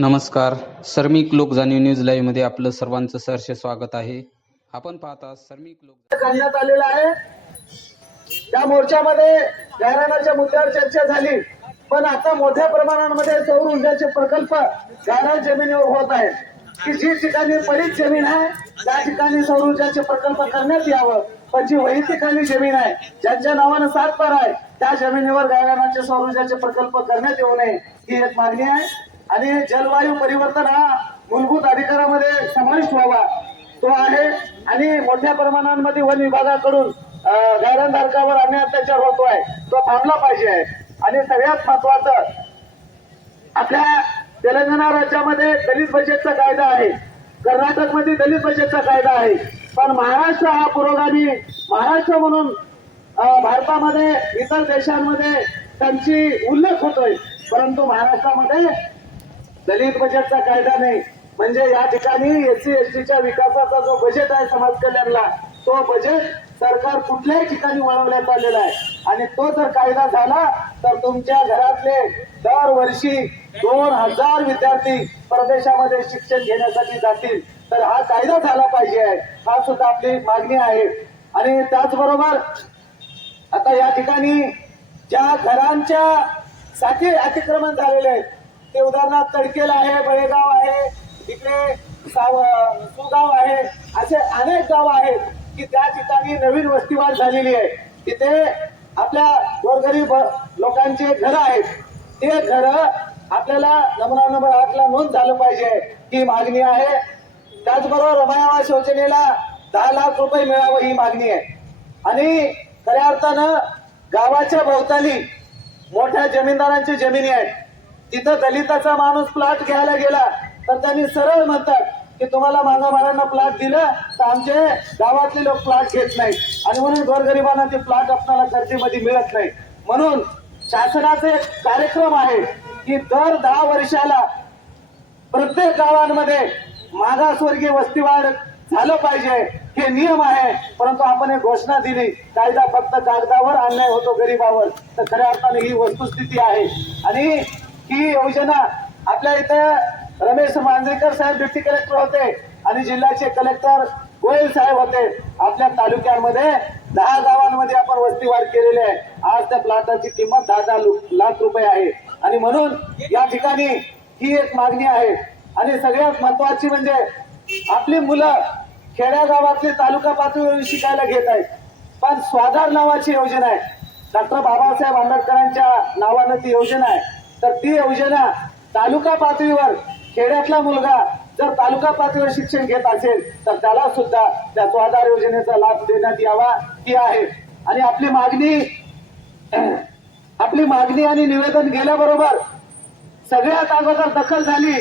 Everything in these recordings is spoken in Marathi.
नमस्कार. सर्मिक लोक जाणीव न्यूज लाईव्हमध्ये आपलं सर्वांचं सहर्ष स्वागत आहे. आपण पाहता सर्मिक लोक करण्यात आलेला आहे. त्या मोर्चामध्ये गायरानाच्या मुद्द्यावर चर्चा झाली. पण आता मोठ्या प्रमाणामध्ये सौर ऊर्जाचे प्रकल्प गायरान जमिनीवर होत आहे की जी ठिकाणी पडीत जमीन आहे त्या ठिकाणी सौर ऊर्जाचे प्रकल्प करण्यात यावं. पण जी वैयक्तिकाली जमीन आहे ज्यांच्या नावानं सात बार आहे त्या जमिनीवर गायरानाचे सौर ऊर्जाचे प्रकल्प करण्यात येऊ नये ही एक मागणी आहे. आणि जलवायू परिवर्तन हा मूलभूत अधिकारामध्ये समाविष्ट व्हावा. तो आहे. आणि मोठ्या प्रमाणामध्ये वन विभागाकडून गायरणधारकावर गायरानधारकावर अन्याय अत्याचार आहे. तो थांबला पाहिजे आहे. आणि सगळ्यात महत्वाचं आपल्या तेलंगणा राज्यामध्ये दलित बजेटचा कायदा आहे. कर्नाटकमध्ये दलित बजेटचा कायदा आहे. पण महाराष्ट्र हा पुरोगामी महाराष्ट्र म्हणून भारतामध्ये इतर देशांमध्ये त्यांची उल्लेख होतोय. परंतु महाराष्ट्रामध्ये दलित बजेटचा कायदा नाही. म्हणजे या ठिकाणी एससी एसटीच्या विकासाचा जो बजेट आहे समाज कल्याणला तो बजेट सरकार कुठल्याही ठिकाणी वळवण्यात आलेला आहे. आणि तो जर कायदा झाला तर तुमच्या घरातले दरवर्षी दोन हजार विद्यार्थी परदेशामध्ये शिक्षण घेण्यासाठी जातील. तर हा कायदा झाला पाहिजे. आहे हा सुद्धा आपली मागणी आहे. आणि त्याचबरोबर आता या ठिकाणी ज्या घरांच्या साठी अतिक्रमण झालेले आहेत ते उदाहरणार्थ तडकेल आहे बळेगाव आहे इकडे साव सुगाव आहे असे अनेक गाव आहेत की त्या ठिकाणी नवीन वस्तीवाद झालेली आहे. तिथे आपल्या गोरगरीब लोकांचे घर आहेत. ते घर आपल्याला नमुना नंबर आठला नोंद झालं पाहिजे. ही मागणी आहे. त्याचबरोबर रमायावास योजनेला दहा लाख रुपये मिळावं ही मागणी आहे. आणि खऱ्या अर्थानं गावाच्या भोवताली मोठ्या जमीनदारांची जमिनी आहेत. तिथं दलिताचा माणूस प्लॉट घ्यायला गेला तर त्यांनी सरळ म्हणतात की तुम्हाला मागामारांना प्लॉट दिलं तर आमचे गावातले लोक प्लॉट घेत नाहीत. आणि म्हणून गोरगरिबांना ते प्लॉट आपल्याला कर्जेमध्ये मिळत नाही. म्हणून शासनाचा एक कार्यक्रम आहे की दर दहा वर्षाला प्रत्येक गावांमध्ये मागासवर्गीय वस्तीवाढ झालं पाहिजे. हे नियम आहे परंतु आपण एक घोषणा दिली कायदा फक्त कागदावर अन्याय होतो गरीबावर. तर खऱ्या अर्थाने ही वस्तुस्थिती आहे. आणि ही योजना आपल्या इथं रमेश मांजरेकर साहेब डिप्टी कलेक्टर होते आणि जिल्ह्याचे कलेक्टर गोयल साहेब होते. आपल्या तालुक्यांमध्ये दहा गावांमध्ये आपण वस्तीवाढ केलेली आहे. आज त्या प्लॉटाची किंमत दहा दहा लाख रुपये आहे. आणि म्हणून या ठिकाणी ही एक मागणी आहे. आणि सगळ्यात महत्वाची म्हणजे आपली मुलं खेड्या गावातले तालुका पातळीवर शिकायला घेत आहेत. पण स्वाधार नावाची योजना आहे. डॉक्टर बाबासाहेब आंबेडकरांच्या नावानं ती योजना आहे. तर ती योजना तालुका पातळीवर खेड्यातला मुलगा जर तालुका पातळीवर शिक्षण घेत असेल तर त्याला सुद्धा त्या स्वाधार योजनेचा लाभ देण्यात यावा ही आहे. आणि आपली मागणी आपली मागणी आणि निवेदन गेल्याबरोबर सगळ्यात अगोदर दखल झाली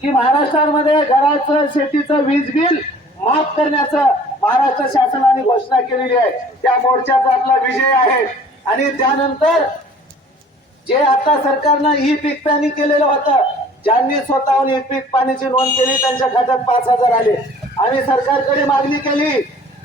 की महाराष्ट्रामध्ये घराचं शेतीचं वीज बिल माफ करण्याचं महाराष्ट्र शासनाने घोषणा केलेली आहे. त्या मोर्चाचा आपला विजय आहे. आणि त्यानंतर जे आता सरकारनं ई पीक पाणी केलेलं होतं ज्यांनी स्वतःहून ई पीक पाण्याची नोंद केली त्यांच्या खात्यात पाच हजार आले. आम्ही सरकारकडे मागणी केली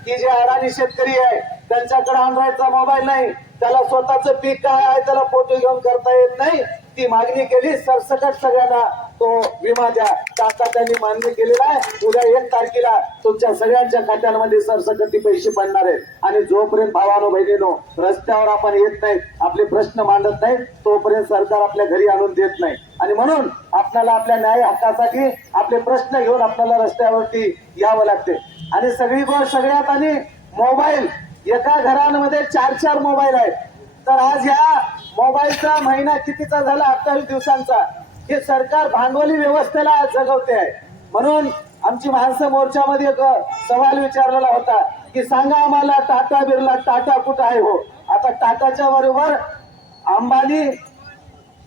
की जे अडाणी शेतकरी आहे त्यांच्याकडे अँड्रॉइडचा मोबाईल नाही त्याला स्वतःच पीक काय आहे त्याला फोटो घेऊन करता येत नाही ती मागणी केली सरसकट सगळ्यांना. तो विमा द्या. आता त्यांनी मान्य केलेला आहे. उद्या एक तारखेला तुमच्या सगळ्यांच्या खात्यांमध्ये सरसकटी पैसे पडणार आहेत. आणि जोपर्यंत भावानो बहिणीनो रस्त्यावर आपण येत नाही आपले प्रश्न मांडत नाही तोपर्यंत सरकार आपल्या घरी आणून देत नाही. आणि म्हणून आपल्याला आपल्या न्याय हक्कासाठी आपले प्रश्न घेऊन आपल्याला रस्त्यावरती यावं लागते. आणि सगळी गोष्ट सगळ्यात आणि मोबाईल एका घरांमध्ये चार चार मोबाईल आहेत. तर आज ह्या मोबाईलचा महिना कितीचा झाला? अठ्ठावीस दिवसांचा. हे सरकार भांडवली व्यवस्थेला जगवते आहे. म्हणून आमची माणसं मोर्चामध्ये एक सवाल विचारलेला होता की सांगा आम्हाला टाटा बिर्ला टाटा कुठं आहे हो? आता टाटाच्या बरोबर अंबानी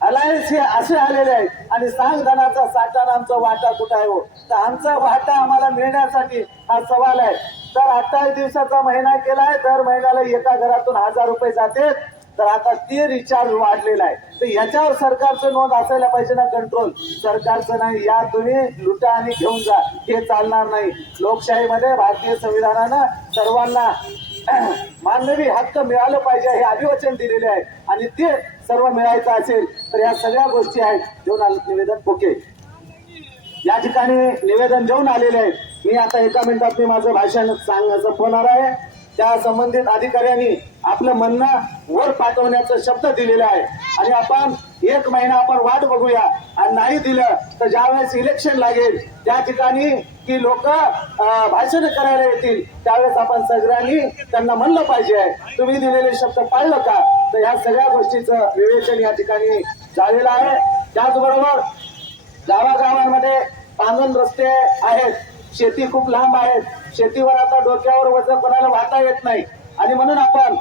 अलायन्स हे असे आलेले आहेत आणि सांग धनाचा साठा आमचा वाटा कुठं आहे हो? तर आमचा वाटा आम्हाला मिळण्यासाठी हा सवाल आहे. तर अठ्ठावीस दिवसाचा महिना केलाय दर महिन्याला एका घरातून हजार रुपये जाते. तर आता ते रिचार्ज वाढलेला आहे. तर याच्यावर सरकारचं नोंद असायला पाहिजे ना कंट्रोल सरकारचं नाही या तुम्ही लुटा आणि घेऊन जा. हे चालणार नाही. लोकशाहीमध्ये भारतीय संविधानानं सर्वांना मानवी हक्क मिळालं पाहिजे हे अभिवचन दिलेले आहे. आणि ते सर्व मिळायचं असेल तर या सगळ्या गोष्टी आहेत. देऊन आलं निवेदन. ओके. या ठिकाणी निवेदन देऊन आलेले आहे. मी आता एका मिनिटात मी माझं भाषण सांगण्याचं होणार आहे. त्या संबंधित अधिकाऱ्यांनी आपलं म्हणणं वर पाठवण्याचा शब्द दिलेला आहे. आणि आपण एक महिना आपण वाट बघूया. आणि नाही दिलं तर ज्यावेळेस इलेक्शन लागेल त्या ठिकाणी की लोक भाषण करायला येतील. त्यावेळेस आपण सगळ्यांनी त्यांना म्हणलं पाहिजे. आहे तुम्ही दिलेले शब्द पाळलं का? तर ह्या सगळ्या गोष्टीचं विवेचन या ठिकाणी झालेलं आहे. त्याचबरोबर गावागावांमध्ये पांगण रस्ते आहेत. शेती खूप लांब आहेत. शेतीवर आता डोक्यावर वजन कोणाला वाहता येत नाही. आणि म्हणून आपण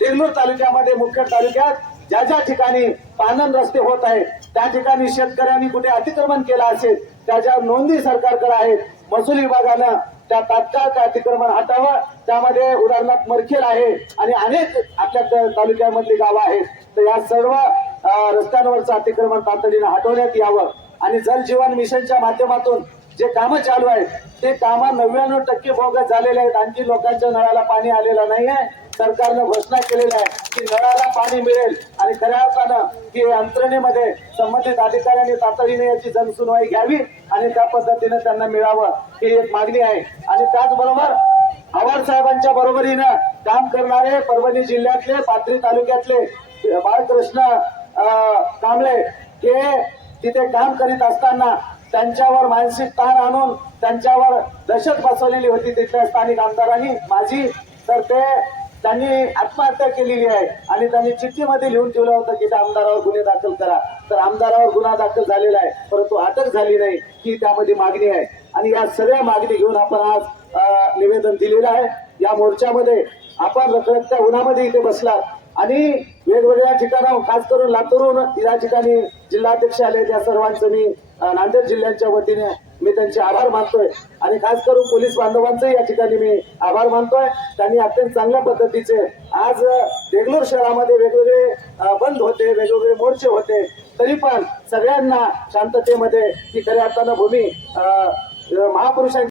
देगलूर तालुक्यामध्ये मुखेड तालुक्यात ज्या ज्या ठिकाणी पानन रस्ते होत आहेत त्या ठिकाणी शेतकऱ्यांनी कुठे अतिक्रमण केलं असेल त्याच्या नोंदी सरकारकडे आहेत महसूल विभागानं त्या तात्काळ त्या अतिक्रमण हटावं. त्यामध्ये उदाहरणार्थ मरखेड आहे आणि अनेक आपल्या त्या तालुक्यामधली गावं आहेत. तर या सर्व रस्त्यांवरचं अतिक्रमण तातडीनं हटवण्यात यावं. आणि जल जीवन मिशनच्या माध्यमातून जे कामं चालू आहेत ते कामं नव्याण्णव टक्के बोगस झालेले आहेत. आणखी लोकांच्या नळाला पाणी आलेलं नाही आहे सरकारनं घोषणा केलेली आहे की नळाला पाणी मिळेल. आणि खऱ्या अर्थानं की यंत्रणेमध्ये संबंधित अधिकाऱ्यांनी तातडीने याची जनसुनवाई घ्यावी आणि त्या पद्धतीने त्यांना मिळावं ही एक मागणी आहे. आणि त्याचबरोबर आव्हाड साहेबांच्या बरोबरीनं काम करणारे परभणी जिल्ह्यातले पाथरी तालुक्यातले बाळकृष्ण कांबळे हे तिथे काम करीत असताना त्यांच्यावर मानसिक ताण आणून त्यांच्यावर दहशत बसवलेली होती तिथल्या स्थानिक आमदारांनी. माझी तर ते त्यांनी आत्महत्या केलेली आहे आणि त्यांनी चिठ्ठीमध्ये लिहून ठेवलं होतं की त्या आमदारावर गुन्हे दाखल करा. तर आमदारावर गुन्हा दाखल झालेला आहे परंतु अटक झाली नाही ही त्यामध्ये मागणी आहे. आणि या सगळ्या मागणी घेऊन आपण आज निवेदन दिलेलं आहे. या मोर्चामध्ये आपण रखरखत्या उन्हामध्ये इथे बसलात आणि वेगवेगळ्या ठिकाणाहून खास करून लातूरून या ठिकाणी जिल्हाध्यक्ष आले त्या सर्वांचं मी नांदेड जिल्ह्याच्या वतीने मी त्यांचे आभार मानतोय. आणि खास करून पोलीस बांधवांचे या ठिकाणी मी आभार मानतोय. त्यांनी अत्यंत चांगल्या पद्धतीचे आज देगलूर शहरामध्ये वेगवेगळे बंद होते वेगवेगळे मोर्चे होते. तरी पण सगळ्यांना शांततेमध्ये ही खऱ्या अर्थानं भूमी महापुरुषांची